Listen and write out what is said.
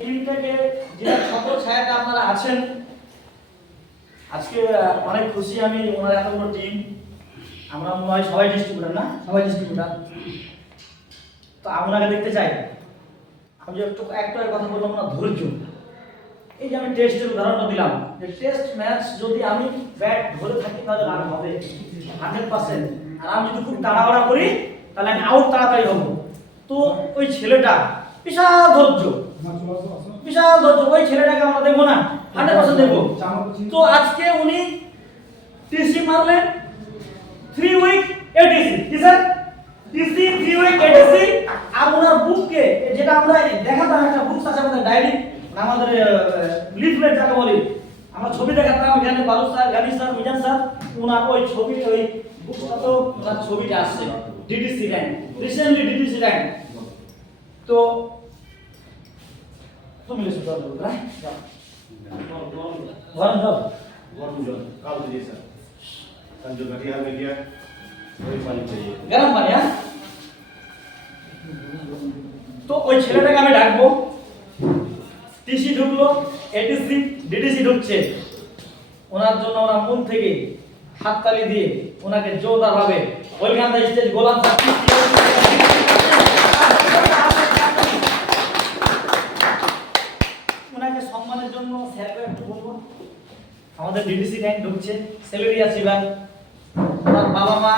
Team থেকে যে সকল ছায়াতে আপনারা আছেন, আজকে অনেক খুশি আমি। ওনার এত বড় টিম, আমরা মনে হয় সবাই ডিস্ট্রিবিউটার না, সবাই ডিস্ট্রিবিউটার। তো আপনাকে দেখতে চাই। আমি যে একটা কথা বললাম না, ধৈর্য। এই যে আমি টেস্টের উদাহরণটা দিলাম, যে টেস্ট ম্যাচ যদি আমি ব্যাট ধরে থাকি তাহলে রান হবে 100%। আর আমি যদি খুব তাড়াহুড়া করি তাহলে আমি আউট তাড়াতাড়ি হব। তো ওই ছেলেটা বিশাল ধৈর্য, বিশাল ধৈর্য। ওই ছেলেটাকে আমরা দেখবো না, 100% দেখবো। তো আজকে উনি টিসি মারলেন 3 উইক এটিসি, কি স্যার? TC 3 week ATC. আর ওনার বুককে, যেটা আমরা দেখাতাম, একটা বুক আছে আমাদের ডায়েরি, আমাদের লিফলেট যাকে বলি, আমরা ছবি দেখাতাম। এখানে Balu sir, Gani sir, Mizan sir, ওনার ওই ছবি, ওই বুকটা তো ওনার ছবিটা আসছে DDC rank, recently DDC rank. তো তুমি লিখো তো রাইট, গরম জল, गरम जल काल दिए सर संजो घटिया में गया वही पानी चाहिए গরম পানি। হ্যাঁ, তো ওই ছেলেটাকে আমি ডাকবো। টিসি ঢুকলো, এটিসি ডিডিসি ঢুকছে। ওনার জন্য ওরা মন থেকে হাততালি দিয়ে ওনাকে জোরদার ভাবে ওইখান থেকে স্টেজ গোলাম স্যার, ওনাকে সম্মানের জন্য স্যারকে একটু বলবো। আমাদের ডিডিসি র্যাঙ্ক ঢুকছে, স্যালারি আছে এবার। ওনার বাবা মা